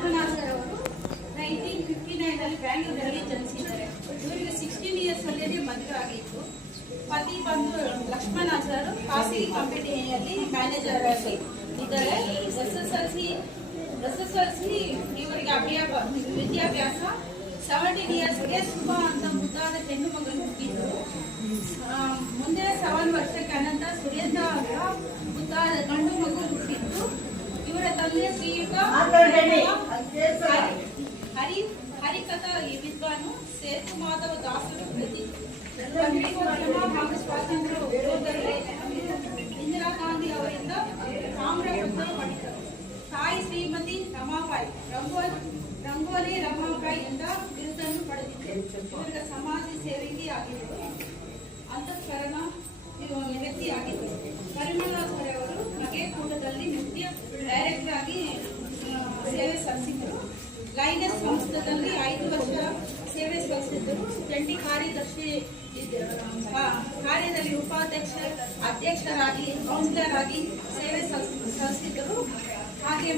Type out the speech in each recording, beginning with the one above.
ಲಕ್ಷ್ಮಣಾಚಾರ್ಯ ಅವರು 1959 ಬ್ಯಾಂಗ್ಳೂರಲ್ಲಿ ಜನಿಸಿದ್ದಾರೆ. ಇವರಿಗೆ 16 ಇಯರ್ಸ್ ಅಲ್ಲೇ ಮದುವೆ ಆಗಿತ್ತು. ಪತಿ ಬಂದು ಲಕ್ಷ್ಮಣಾಚಾರ್ಯ ಖಾಸಗಿ ಕಂಪನಿಯಲ್ಲಿ ಮ್ಯಾನೇಜರ್ ಆಗಿ ಇದ್ದಾರೆ. SSLC ಇವರಿಗೆ ವಿದ್ಯಾಭ್ಯಾಸ. 17 ಇಯರ್ಸ್ಗೆ ಸುಮಾ ಅಂತ ಮುದ್ದಾದ ಹೆಣ್ಣು ಮಗನು ಹುಟ್ಟಿದ್ರು. ಮುಂದೆ 7 ವರ್ಷಕ್ಕೆ ಅನಂತರ ಸುರೇಂದ್ರ ಅಂತ ಮುದ್ದಾದ ಗಂಡು ಮಗು ಹುಟ್ಟಿದ್ರು. ಇವರ ತಂದೆ ಶ್ರೀಯುತ ಹರಿಕಥಾ ವಿದ್ವಾನು ಸೇತು ಮಾಧವ ದಾಸರು ಕೃತಿ ಹಾಗೂ ಸ್ವಾತಂತ್ರ್ಯ ವಿರೋಧದಲ್ಲಿ ಇಂದಿರಾ ಗಾಂಧಿ ಅವರಿಂದ ತಾಮ್ರಪತ್ರ ಪಡೆದರು. ತಾಯಿ ಶ್ರೀಮತಿ ರಮಾಬಾಯಿ ರಂಗೋಲಿ ರಮಾಬಾಯಿ ಎಂದ ಬಿರುದನ್ನು ಪಡೆದಿದ್ದರು. ಇವರಿಗೆ ಸಮಾಜ ಸೇವೆಗೆ ಆಗಿದ್ದರು. ಅಂತಃಕರಣ ವ್ಯಕ್ತಿಯಾಗಿದ್ದರು. ಪರಿಮಳಾಚಾರ್ಯ ಅವರು ನಗೆಕೂಟದಲ್ಲಿ ನೃತ್ಯ ಡೈರೆಕ್ಟರ್ ಆಗಿ ಸೇವೆ ಸಲ್ಲಿಸಿದರು. ಲೈನಸ್ ಸಂಸ್ಥೆಯಲ್ಲಿ 5 ವರ್ಷ ಸೇವೆ ಸಲ್ಲಿಸಿದ್ದರು. ಜಂಟಿ ಕಾರ್ಯದಲ್ಲಿ ಅಧ್ಯಕ್ಷರಾಗಿ ಕೌನ್ಸಿಲರ್ ಆಗಿ ಸೇವೆ ಸಲ್ಲಿಸಿದ್ದರು. ಹಾಗೆ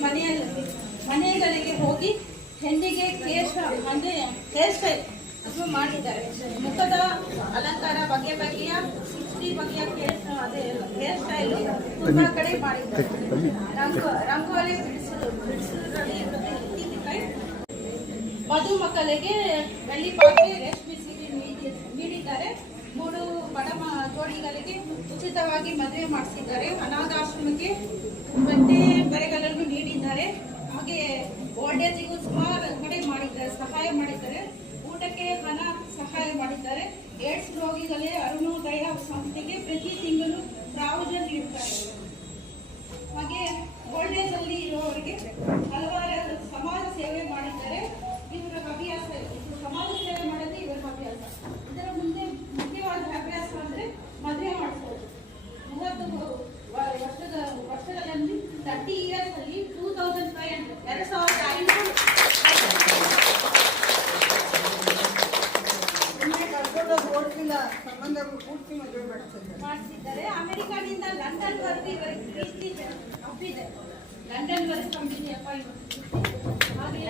ಮನೆಗಳಿಗೆ ಹೋಗಿ ಹೆಣ್ಣಿಗೆ ಹೇರ್ ಸ್ಟೈಲ್ ಮಾಡಿದ್ದಾರೆ. ಮುಖದ ಅಲಂಕಾರ ಬಗೆಯ 60 ಬಗೆಯ ಹೇರ್ ಸ್ಟೈಲ್ ತುಂಬಾ ಕಡೆ ಮಾಡಿದ್ದಾರೆ. ರಂಗೋಲಿ ಬಿಡಿಸುವುದರಲ್ಲಿ ಮಧುಮಕ್ಕಳಿಗೆ ಬೆಳ್ಳಿ ಪಾತ್ರೆ ರೇಷ್ಮೆ ಸೀರೆ ನೀಡಿದ್ದಾರೆ. 3 ಬಡ ಜೋಡಿಗಳಿಗೆ ಉಚಿತವಾಗಿ ಮದುವೆ ಮಾಡಿಸಿದ್ದಾರೆ. ಅನಾಥಾಶ್ರಮಕ್ಕೆ ಬಟ್ಟೆ ಬರೆಗಳನ್ನು ನೀಡಿದ್ದಾರೆ. ಹಾಗೆ ಓಲ್ಡ್ ಏಜಿಗೂ ಸುಮಾರು ಕಡೆ ಸಹಾಯ ಮಾಡಿದ್ದಾರೆ. ಊಟಕ್ಕೆ ಹಣ ಸಹಾಯ ಮಾಡಿದ್ದಾರೆ. ಏಡ್ಸ್ ರೋಗಿಗಳಿಗೆ ಅರುಣೋದಯ ಸಂಸ್ಥೆಗೆ ಪ್ರತಿ ತಿಂಗಳು ಪ್ರಾವಿಷನ್ ನೀಡುತ್ತಾರೆ. ಹಾಗೆ ಓಲ್ಡ್ ಏಜ್ ಅಲ್ಲಿ ಇರುವವರಿಗೆ ಹಲವಾರು ಸಮಾಜ ಸೇವೆ ಮಾಡಿದ್ದಾರೆ. ಇವರ ಹವ್ಯಾಸ ಸಮಾಜ ಸೇವೆ ಮಾಡೋದು ಇವರ ಹವ್ಯಾಸ. ಇದರ ಮುಖ್ಯವಾದ ಹವ್ಯಾಸ ಅಂದ್ರೆ ಮದುವೆ ಮಾಡಿಸೋದು. 30 ವರ್ಷಗಳಲ್ಲಿ 30 ಇಯರ್ಸ್ ಅಲ್ಲಿ 2500 ಮಾಡಿಸಿದ್ದಾರೆ. ಅಮೆರಿಕದಿಂದ ಲಂಡನ್ ವರೆಗೂ ಇವರಿಗೆ ಹಬ್ಬಿದೆ. ಲಂಡನ್ ವರೆಗೂ ಕಂಪನಿ ಹಾಗೆ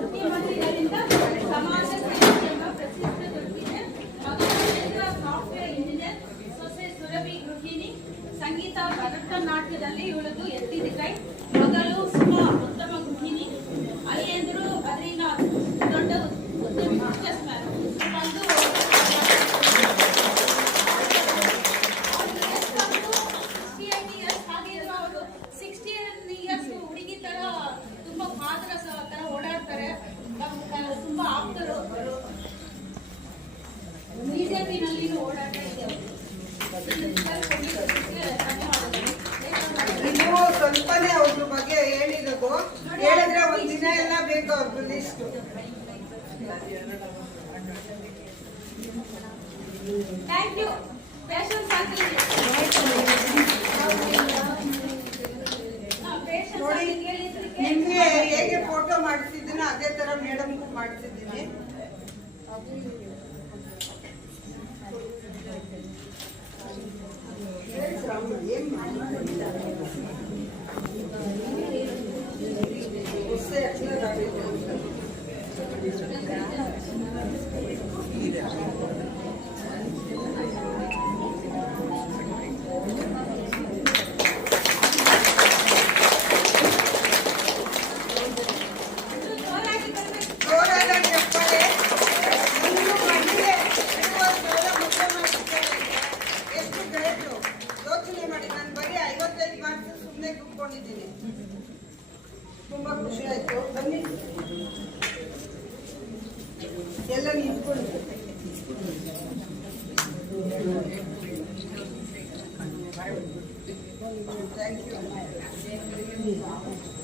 ಮುಖ್ಯಮಂತ್ರಿಗಳಿಂದ ಸಮಾಜ ಸೇವೆ ಎಂಬ ಪ್ರಸಿದ್ಧ ದೊರಕಿದೆ. ಮಗ ಸಾಫ್ಟ್ವೇರ್ ಇಂಜಿನಿಯರ್, ಸೊಸೆ ಸುರಭಿ ಗೃಹಿಣಿ. ಸಂಗೀತ ಭರತನಾಟ್ಯದಲ್ಲಿ ಇವಳದು ಎತ್ತಿದ ಕೈ. ಮಗಳು ಸುಮಾ ಉತ್ತಮ ಗೃಹಿಣಿ. ಅಳಿಯಂದರು ಬದ್ರಿನಾಥ್ ದೊಡ್ಡ ಬಿಸ್ನೆಸ್ ಮ್ಯಾನ್. ಒಂದು 68 ಇಯರ್ಸ್ ಆಗಿದ್ರು. ಅವರು 16 ಇಯರ್ಸ್ ಹುಡುಗಿ ತರ ತುಂಬಾ ಮಾತ್ರ ತರ ಓಡಾಡ್ತಾರೆ. ತುಂಬಾ ಆಪ್ತರು. ಬಿಜೆಪಿನಲ್ಲಿ ಓಡಾಟ ಇದೆ. ನೀವು ಸ್ವಲ್ಪನೇ ಅವ್ರ ಬಗ್ಗೆ ಹೇಳಿರೋದು. ಹೇಳಿದ್ರೆ ಒಂದ್ ದಿನ ಎಲ್ಲ ಬೇಕು ಅವ್ರದ್ದು ಲಿಸ್ಟ್. Thank you. ನೋಡಿ, ನಿಮ್ಗೆ ಹೇಗೆ ಫೋಟೋ ಮಾಡಿಸಿದ್ದೀನಿ ಅದೇ ತರ ಮೇಡಮ್ಗೂ ಮಾಡಿಸಿದ್ದೀನಿ. ತುಂಬಾ ಖುಷಿ ಆಯ್ತು. ಬನ್ನಿ ಎಲ್ಲ ನಿಂತ್ಕೊಂಡು.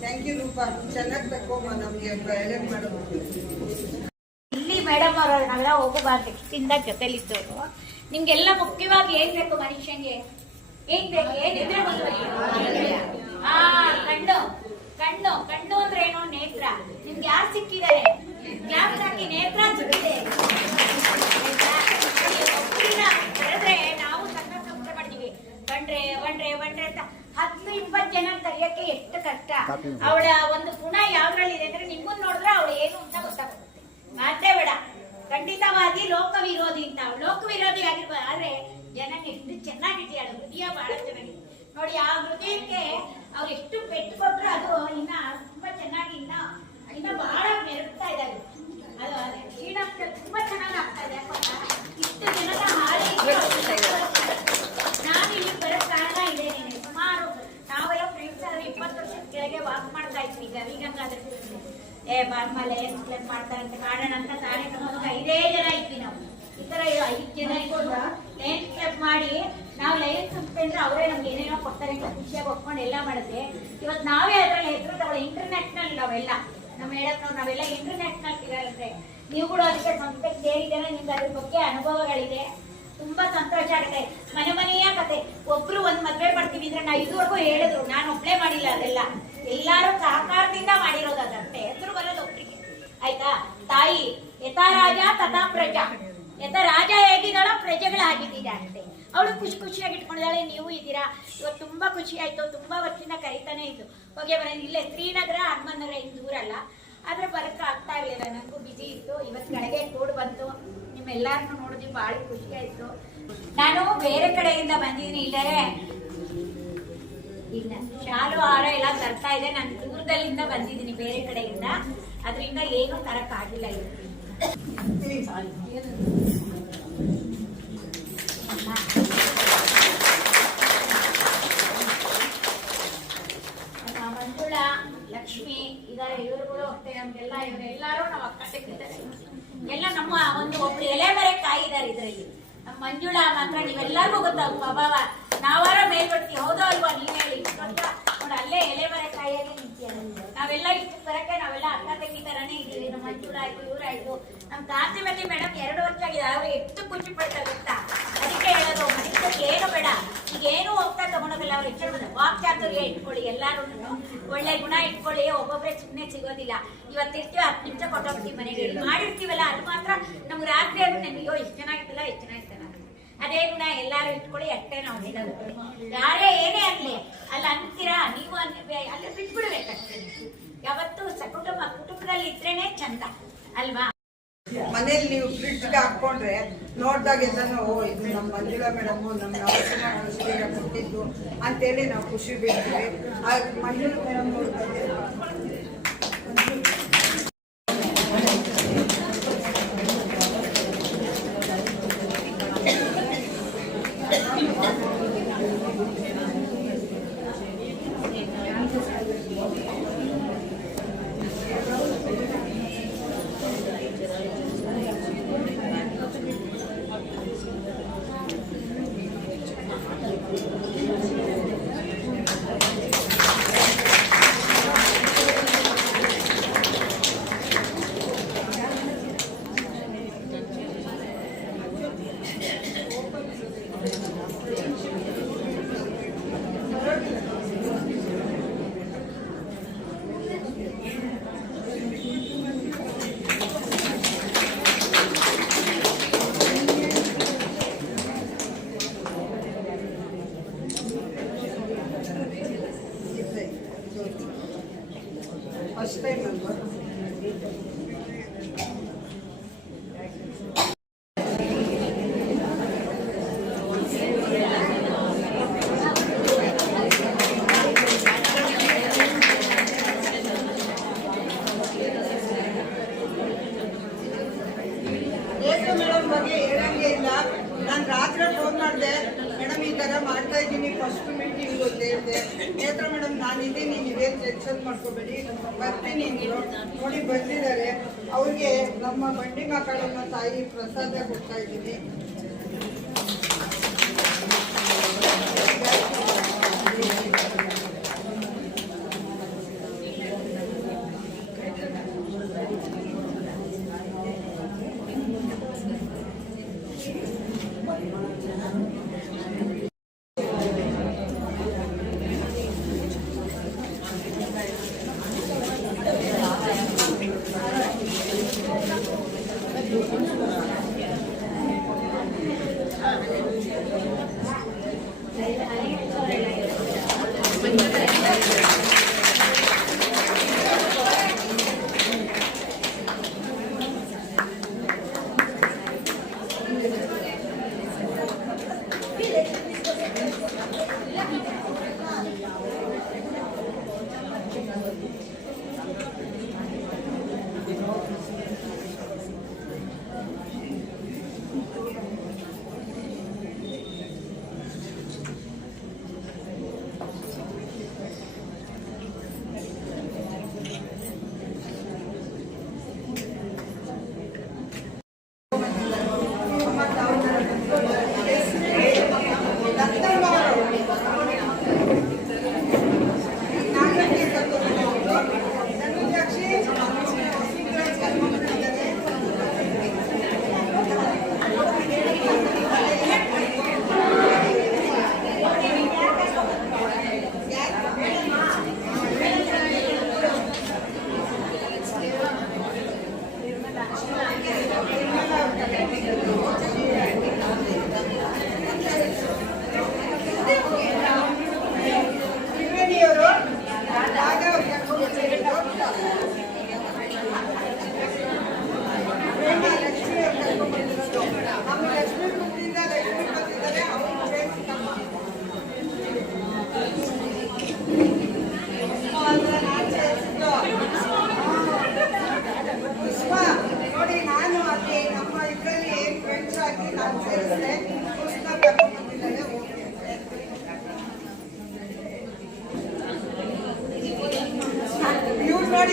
Thank you Rupa. ಚೆನ್ನಾಗಿ ತಗೋಮ್ಮ. ನಮ್ಗೆ ಎಲೆ ಮಾಡೋದು ಇಲ್ಲಿ ಮೇಡಮ್ ಅವರನ್ನೆಲ್ಲ ಹೋಗಬಾರ್ದು. ಇಂದ ಜೊತೆಲಿದ್ದವರು ನಿಮ್ಗೆಲ್ಲ ಮುಖ್ಯವಾಗಿ ಏನ್ ಬೇಕು ಮನುಷ್ಯಂಗೆ? ಏನ್ ಬೇಕು? ಏನಿದ್ರೆ ಕಣ್ಣು ಕಣ್ಣು ಕಣ್ಣು ಅಂದ್ರೆ ಏನು? ನೇತ್ರ. ನಿಮ್ಗೆ ಯಾರು ಸಿಕ್ಕಿದ್ದಾರೆ? ಗ್ಲಾಸ್ ಹಾಕಿ ನೇತ್ರ ಸಿಕ್ಕಿದೆ. ಕರೆದ್ರೆ ನಾವು ಸಣ್ಣ ಸಂಸ್ಥೆ ಮಾಡಿದೀವಿ. ಬಂಡ್ರೆ ಬಂಡ್ರೆ ಬಂಡ್ರೆ ಅಂತ 10-20 ಜನ ಕರೆಯಕ್ಕೆ ಎಷ್ಟು ಕಷ್ಟ. ಅವಳ ಒಂದು ಗುಣ ಯಾವ್ದ್ರಲ್ಲಿದೆ ನೋಡಿ ಆ ಹೃದಯಕ್ಕೆ ಅವ್ರು ಎಷ್ಟು ಪೆಟ್ಟು ಕೊಟ್ಟರು ಅದು ಇನ್ನ ತುಂಬಾ ಚೆನ್ನಾಗಿ ಇನ್ನ ಬಹಳ ಮೆರುಗ್ತಾ ಇದ್ದಾರೆ. ಅದು ಶ್ರೀರಾಮ್ ತುಂಬಾ ಚೆನ್ನಾಗಿ ಆಗ್ತಾ ಇದೆ. ಇಷ್ಟು ಜನದ ಹಾಡಿ ನಾನು ಇಲ್ಲಿ ಬರೋ ಕಾರಣ ಇದೆ. ಸುಮಾರು ನಾವೆಲ್ಲ ಫ್ರೆಂಡ್ಸ್ ಆದ್ರೆ 20 ವರ್ಷದ ಕೆಳಗೆ ವಾಕ್ ಮಾಡ್ತಾ ಇದ್ವಿ. ಗವಿಗಂಗಾಧರ ಬಾರ್ಮಲೆ ಮಾಡ್ತಾರೆ ಅಂತ ಕಾರಣ ಅಂತ ಕಾರ್ಯಕ್ರಮದಾಗ 5 ಜನ ಇದ್ವಿ ನಾವು. ಈ ತರ 5 ಜನ ಇಟ್ಕೊಂಡು ಲಯನ್ಸ್ ಕ್ಲಬ್ ಮಾಡಿ ನಾವು ಲಯನ್ಸ್ ಸಂಸ್ಥೆ ಅಂದ್ರೆ ಅವರೇ ನಮ್ಗೆ ಏನೇನೋ ಕೊಡ್ತಾರೆ ಅಂತ ಖುಷಿಯಾಗಿ ಒಪ್ಕೊಂಡು ಎಲ್ಲ ಮಾಡಿದ್ರೆ ಇವತ್ತು ನಾವೇ ಅದ್ರಲ್ಲಿ ಹೆಸರು ತಗೊಳ್ಳಿ. ಇಂಟರ್ನ್ಯಾಷನಲ್ ನಾವೆಲ್ಲ ನಮ್ಮ ಹೇಳಕ್ ನಾವೆಲ್ಲ ಇಂಟರ್ನ್ಯಾಷನಲ್ ಇದಾರಂದ್ರೆ ನೀವು ಕೂಡ ಅದಕ್ಕೆ ಸಂಸ್ಥೆಗೆ ಸೇರಿದ್ದೇನೆ. ನಿಮ್ಗೆ ಅದ್ರ ಬಗ್ಗೆ ಅನುಭವಗಳಿದೆ. ತುಂಬಾ ಸಂತೋಷ ಆಗುತ್ತೆ. ಮನೆಯ ಕತೆ ಒಬ್ರು ಒಂದ್ ಮದ್ವೆ ಮಾಡ್ತೀವಿ ಅಂದ್ರೆ ನಾವು ಇದುವರೆಗೂ ಹೇಳಿದ್ರು, ನಾನು ಒಬ್ಳೆ ಮಾಡಿಲ್ಲ, ಅದೆಲ್ಲ ಎಲ್ಲಾರು ಸಹಕಾರದಿಂದ ಮಾಡಿರೋದಂತೆ. ಹೆಸರು ಬರೋದು ಒಬ್ರಿಗೆ ಆಯ್ತಾ. ತಾಯಿ ಯಥಾ ರಾಜ ತಥಾ ಪ್ರಜಾ, ಯಥಾ ರಾಜ ಹೇಗಿದ್ದಾಳೋ ಪ್ರಜೆಗಳಾಗಿದ್ದೀರಾ ಅಂತೆ. ಅವಳು ಖುಷಿಯಾಗಿ ಇಟ್ಕೊಂಡಿದ್ದಾಳೆ. ನೀವು ಇದ್ದೀರಾ. ಇವತ್ತು ತುಂಬಾ ಖುಷಿ ಆಯ್ತು. ತುಂಬಾ ವರ್ಷದಿಂದ ಕರಿತಾನೆ ಇತ್ತು. ಹೋಗಿ ಬರೋದು ಇಲ್ಲೇ ಶ್ರೀನಗರ ಹನುಮನಗರ ಇನ್ನು ದೂರ ಅಲ್ಲ, ಆದ್ರೆ ಬರಕ್ಕೆ ಆಗ್ತಾ ಇರ್ಲಿಲ್ಲ. ನನಗೂ ಬಿಜಿ ಇತ್ತು. ಇವತ್ತು ಕಡೆಗೆ ಕೂಡ್ ಬಂತು. ನಿಮ್ಮೆಲ್ಲಾರನ್ನು ನೋಡಿದ್ವಿ, ಬಹಳ ಖುಷಿ ಆಯ್ತು. ನಾನು ಬೇರೆ ಕಡೆಯಿಂದ ಬಂದಿದ್ದೀನಿ. ಇಲ್ಲರೆ ಇಲ್ಲ ಶಾಲು ಹಾರ ಎಲ್ಲ ತರ್ತಾ ಇದೆ. ನಾನು ದೂರದಲ್ಲಿಂದ ಬಂದಿದ್ದೀನಿ ಬೇರೆ ಕಡೆಯಿಂದ, ಅದರಿಂದ ಏನು ತರಕ್ ಆಗಿಲ್ಲ. ಮಂಜುಳಾ, ಲಕ್ಷ್ಮಿ ಇದಾರೆ. ಇವ್ರುಗಳು ಅಷ್ಟೇ. ನಮ್ಗೆಲ್ಲ ಇವರೆಲ್ಲಾರು ನಾವು ಅಕ್ಕ ತಂಗಿದ್ದಾರೆ. ಎಲ್ಲ ನಮ್ಮ ಒಬ್ರು ಎಲೆ ಮರೆ ಕಾಯಿ ಇದಾರೆ ಇದ್ರಲ್ಲಿ. ನಮ್ಮ ಮಂಜುಳಾ ಮಾತ್ರ ನೀವೆಲ್ಲರಿಗೂ ಗೊತ್ತಾಗ ಸ್ವಭಾವ. ನಾವಾರ ಮೇಲ್ಬಡ್ತೀವಿ, ಹೌದೋ ಅಲ್ವಾ ನೀವ್ ಹೇಳಿ. ನೋಡಿ ಅಲ್ಲೇ ಎಲೆ ಮರೆ ಕಾಯಿಯಾಗೆ ನಿಂತಿದ್ದಾರೆ. ನಾವೆಲ್ಲ ಇಷ್ಟು ಬರಕ್ಕೆ ನಾವೆಲ್ಲ ಅಕ್ಕ ತಂಗಿ ತರಾನೇ ಇದೀವಿ. ನಮ್ಮ ಮಂಜುಳಾ ಆಯ್ತು, ಇವ್ರಾಯ್ತು. ನಮ್ ಕಾಂತಿಮತಿ ಮೇಡಮ್ 2 ವರ್ಷ ಆಗಿದೆ. ಅವ್ರು ಎಷ್ಟು ಖುಷಿ ಪಡ್ತಾರೆ ಗೊತ್ತಾ. ಅದಕ್ಕೆ ಹೇಳೋದು ಮನುಷ್ಯಕ್ಕೆ ಏನು ಬೇಡ, ಈಗ ಏನು ಹೋಗ್ತಾ ತಗೊಂಡೋಗಲ್ಲ. ಅವ್ರು ಹೆಚ್ಚು ವಾಕ್ ಚಾತುರ್ಯ ಇಟ್ಕೊಳ್ಳಿ. ಎಲ್ಲಾರು ಒಳ್ಳೆ ಗುಣ ಇಟ್ಕೊಳ್ಳಿ. ಒಬ್ಬೊಬ್ಬರೇ ಸುಮ್ಮನೆ ಸಿಗೋದಿಲ್ಲ. ಇವತ್ತಿರ್ತೀವಿ 10 ನಿಮಿಷ ಕೊಟ್ಟೋಗ್ತೀವಿ ಮನೆಗೆ ಮಾಡಿರ್ತೀವಲ್ಲ, ಅದು ಮಾತ್ರ ನಮ್ಗೆ ರಾತ್ರಿ ಆದ್ರೆ ನನಗೆ ಎಷ್ಟು ಚೆನ್ನಾಗಿತ್ತಲ್ಲ, ಎಷ್ಟು ಚೆನ್ನಾಗಿತ್ತಲ್ಲ. ಅದೇ ಗುಣ ಎಲ್ಲಾರು ಇಟ್ಕೊಳ್ಳಿ. ಅಷ್ಟೇ ನಾವು ಹೇಳೋದು. ಯಾರೇ ಏನೇ ಆಗ್ಲಿ ಅಲ್ಲ ಅಂತೀರಾ ನೀವು ಅಲ್ಲಿ ಬಿಟ್ಬಿಡ್ಬೇಕಷ್ಟೇ. ಯಾವತ್ತು ಕುಟುಂಬದಲ್ಲಿ ಇದ್ರೇನೆ ಚಂದ ಅಲ್ವಾ. ಮನೇಲಿ ನೀವು ಫ್ರಿಡ್ಜ್ಗೆ ಹಾಕೊಂಡ್ರೆ ನೋಡ್ದಾಗೆಲ್ಲನೂ ಇದು ನಮ್ಮ ಮಂಜುಳಾ ಮೇಡಮ್ ನಮ್ಮ ನವರತ್ನ ಕೊಟ್ಟಿದ್ದು ಅಂತೇಳಿ ನಾವು ಖುಷಿ ಬೀಳ್ತೀವಿ. ಮಂಜುಳಾ ಮೇಡಮ್ ನೋಡ್ತಾರೆ. ಫಸ್ಟ್ ಟೈಮ್ ಅಲ್ವಾ. ಮೇಡಮ್ ಬಗ್ಗೆ ಹೇಳಂಗೆ ಇಲ್ಲ. ನಾನು ರಾತ್ರಿ ಫೋನ್ ಮಾಡಿದೆ, ಮೇಡಮ್ ಈ ಥರ ಮಾಡ್ತಾ ಇದ್ದೀನಿ, ಫಸ್ಟ್ ಮೀಟಿಂಗ್ ಅಂತ ಹೇಳಿದೆ. ನೇತ್ರ ಮೇಡಮ್ ನಾನು ಇದ್ದೀನಿ, ನೀವೇನು ಟೆನ್ಷನ್ ಮಾಡ್ಕೋಬೇಡಿ, ಬರ್ತೀನಿ ಅಂದರು. ನೋಡಿ ಬಂದಿದ್ದಾರೆ. ಅವ್ರಿಗೆ ನಮ್ಮ ಬಂಡಿ ಮಕ್ಕಳನ್ನ ತಾಯಿ ಪ್ರಸಾದ ಕೊಡ್ತಾ ಇದ್ದೀನಿ.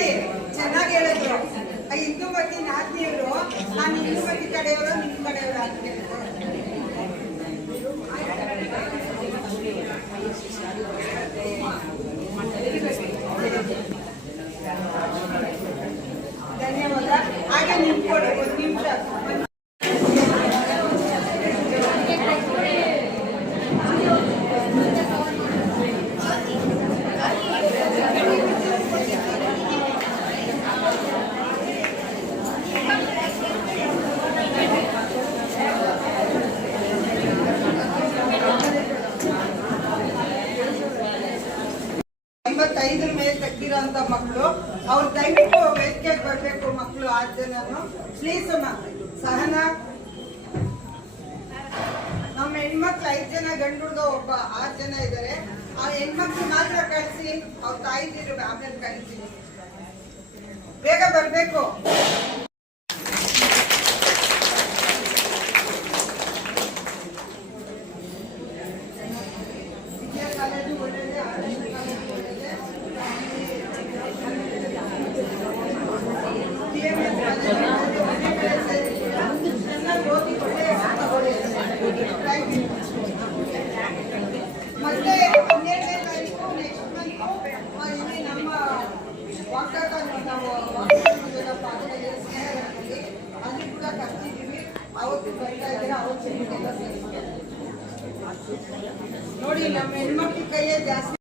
ನೋಡಿ ಚೆನ್ನಾಗಿ ಹೇಳಿದ್ರು. ಹಿಂದೂಮತಿ ನಾದ್ನಿಯವರು, ನಾನು ಹಿಂದೂಮತಿ ಕಡೆಯವರು, ನಿಮ್ಮ ಕಡೆಯವರು ಅಂತ ಹೇಳಿದ್ರು. ಧನ್ಯವಾದ. ಹಾಗೆ ನಿಂತ್ಕೊಳ್ಳಿ ಒಂದು ನಿಮಿಷ. ಐದರ ಮೇಲೆ ತೆಗ್ದಿರೋಂಥ ಮಕ್ಕಳು ಅವ್ರು ದಯವಿಟ್ಟು ವೇದಿಕೆಗೆ ಬರಬೇಕು. ಮಕ್ಕಳು 6 ಜನನು ಪ್ಲೀಸ್ ಅಮ್ಮ. ಸಹನಾ, ನಮ್ಮ ಹೆಣ್ಮಕ್ಳು 5 ಜನ, ಗಂಡು ಹುಡುಗ ಒಬ್ಬ, 6 ಜನ ಇದ್ದಾರೆ. ಆ ಹೆಣ್ಮಕ್ಳು ಮಾತ್ರ ಕಳಿಸಿ, ಅವ್ರ ತಾಯಿದಿರು ಆಮೇಲೆ ಕಳಿಸಿ. ಬೇಗ ಬರಬೇಕು. ಕಾಲೇಜು ಒಳ್ಳೆಯದೇ, ಆಡಳಿತ ಕಾಲೇಜು ಒಳ್ಳೆಯದೇ, ಚೆನ್ನಾಗಿ ಓದಿ ಒಳ್ಳೆಯ ಮತ್ತೆ 12ನೇ ತಾರೀಕು ನೆಕ್ಸ್ಟ್ ಮಂತ್ ಇಲ್ಲಿ ನಮ್ಮ ವಾಕಾಟನ್ ನಾವು ಪಾದದಲ್ಲಿ ಸ್ನೇಹದಲ್ಲಿ ಅಲ್ಲಿ ಕೂಡ ಕರ್ತಿದ್ದೀವಿ. ಅವತ್ತು ಬರ್ತಾ ಇದ್ದೀರಾ, ಅವತ್ತು ಎಲ್ಲ ನೋಡಿ ನಮ್ಮ ಹೆಣ್ಮಕ್ಳ ಕೈಯೇ ಜಾಸ್ತಿ